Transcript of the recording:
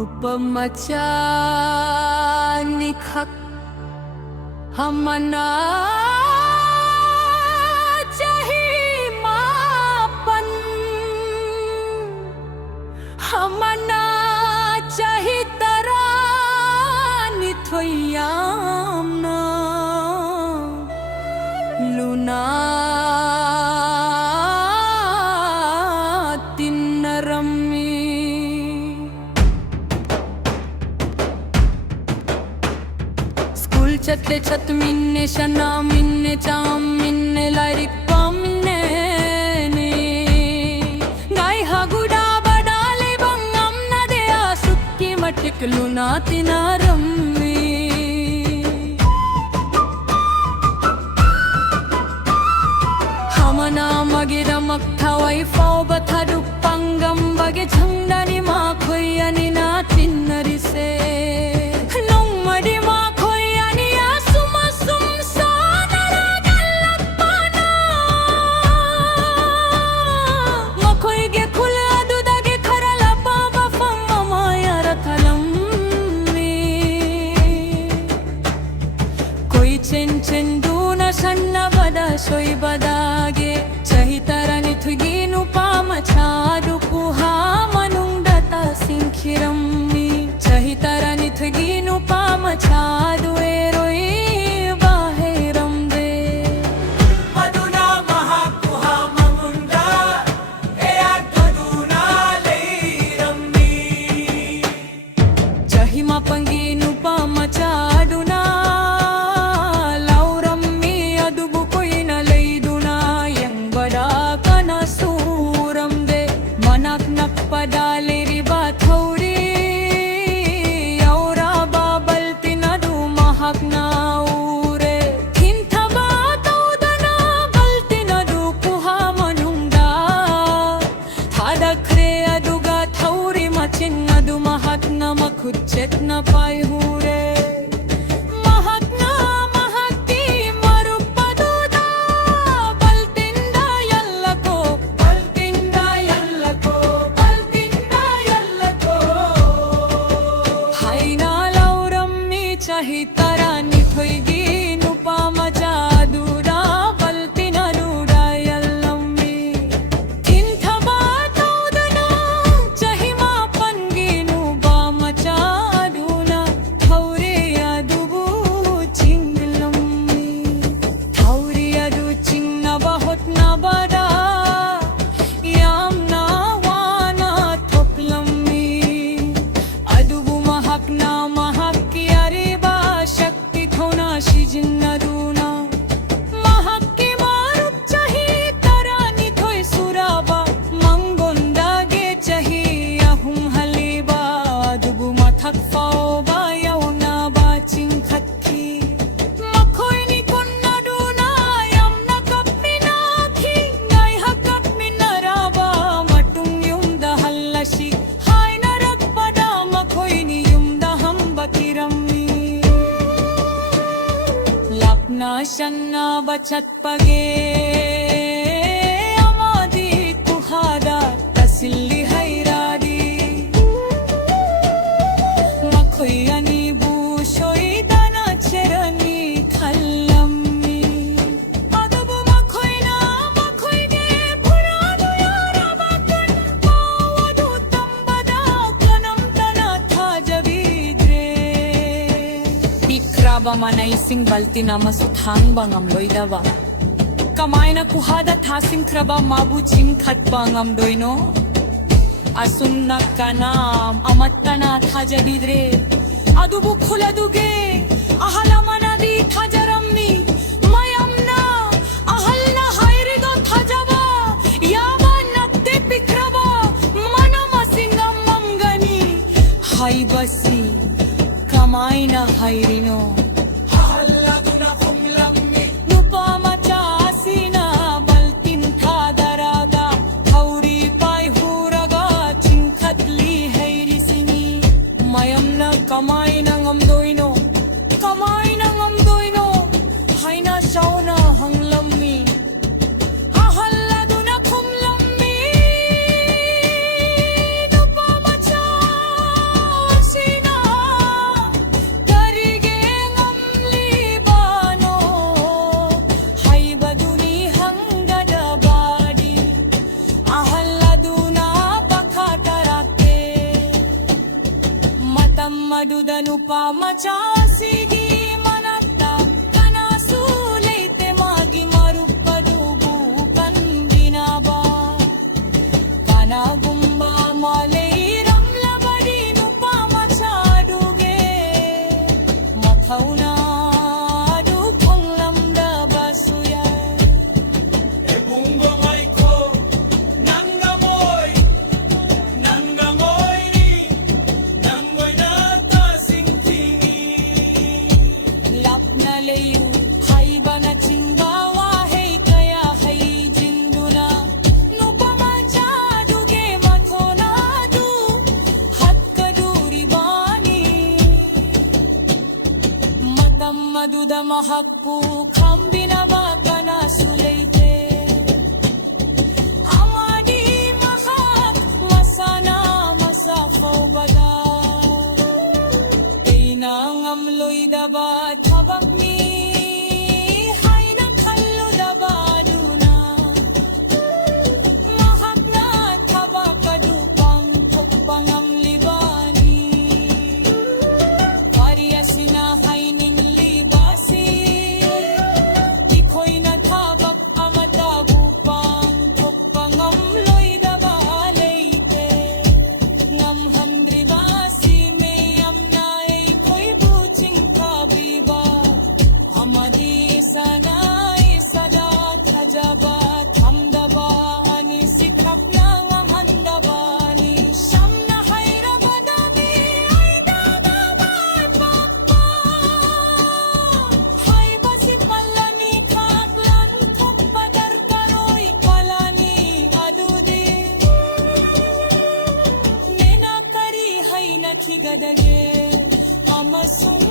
नुपमचा निखक हमना चाही मापन हमना चाही तरा निथोयामना लुना तिन्नरम्मी स्कूल चतले छत मिन्ने शना मिन्ने चाम मिन्ने लारिक पमने ने गाय हगुडा बडाले बंगम न दे आसुक्की मटिक लुना तिनारम्मी हमना मगिर मक्था वै फौ बथरु पंगम बगे झंडनी मा खोयनी ना तिन्नरी से नोमडी मा खोयनी आसुम सुम सानरा गल्लप्पना मखोय गे खुल अदुदगे खरल बाबा फम्म मायर थलम्मी कोई चेन चेन दूना सन्न बदा सोई बदागे चहितरनि थुगीनु पामचादु कुहा मनुंडता सिंखिरम्मी चहितरनि थुगीनु पामचादु एरोई बाहेरम दे मधुना महाकुहा ममुंडा ए अद्दुना लेरम्मी चहिमा पंगीनु पामचादुना पडालेरी बाथौरी औरा बाबल तिनदु महक नाऊरे थिंथा बातौदना बल्तिनदु कुहा मनुंडा थादख्रे अदुगा थौरी मचिन्नदु महक नमखुच्चेत न पायहुरे चहितरा निथोयगी नुपामचा दूरा बल्तिना दूरा यल्लम्मी थिंथा बातौदना चहिमा पंगीनु बामचा दूना थौरे अदुबु चिंगलम्मी थौरे अदु चिंग बहुत न बड़ा यामना वाना थोपलम्मी अदुबु महक ना महक शिजिन्नदूना महक्की मारुप चही तरानी थोय सुराबा मंगोंदागे चही अहुम हलीबा दुबु मथक फाओबा यौना बा चिंखत्की मखोयनी कोन्नदूना यमना कप्मिना खी गाय हकप्मिना राबा मटुंग युमदा हल्लशी हाय नरक बदा मखोयनी युमदा हम बकिरम्मी लपना शन्ना बचत पगे अमादी कुहादा तसिल्ली हैरादी मखोयनी बूशोई दाना चरनी खल्लम्मी अदबु मखोयना मखोयगे पुरादु यारा बाकन पावदु तंबदा कनम तना था जबीद्रे इक्राबा मनाई सिंग बल्ती नामसु थांग बंगम लोइदावा कमायना कुहादा थासिम क्रबा माबू चिंग खत बंगम दोइनो असुन्ना कनाम अमत्तना था जबीद्रे अदुबु खुलदुगे अहला मनादी था जरम्नी मयमना अहलना हायरिदो था जबा याबा नत्ते पिक्रबा मनम सिंगम मंगनी हाय बसी कमायना हायरिनो kamay ng amdoino haina sauna hanglammi Matammadudanu pamachasigi manatta kanasuleite magi marupadugu kandinaba kanagumba maleiram labadinu pamachaduge mathauna adu konglamda basuya E bunggong ay ko Nanggamoy ni Nanggoy na tasingtingi lapna leyu haibana chingawa hey kaya hey jinduna nupamachaduge mathonadu hatkaduri bani matammaduda mahappu khambinaba kana suleite amadi mahak masana masafo bada Inang amloy daba tabak ni hay nakhallo daba duna mahak na tabak kadupang tukpang amlibani Variya sinahay ning libasi iko'y natabak amatabupang tukpang amloy daba leite ngam handri basi may amnay ko'y buching kabiba amadi sanay sadat hajabat hamdaba ani sikrap nang ang handabani siyam na hayrabadami ay dadabat pakpa hay basi palani kaklan tukpadar karoy palani adudi Nena kari hay nakhigadage amasung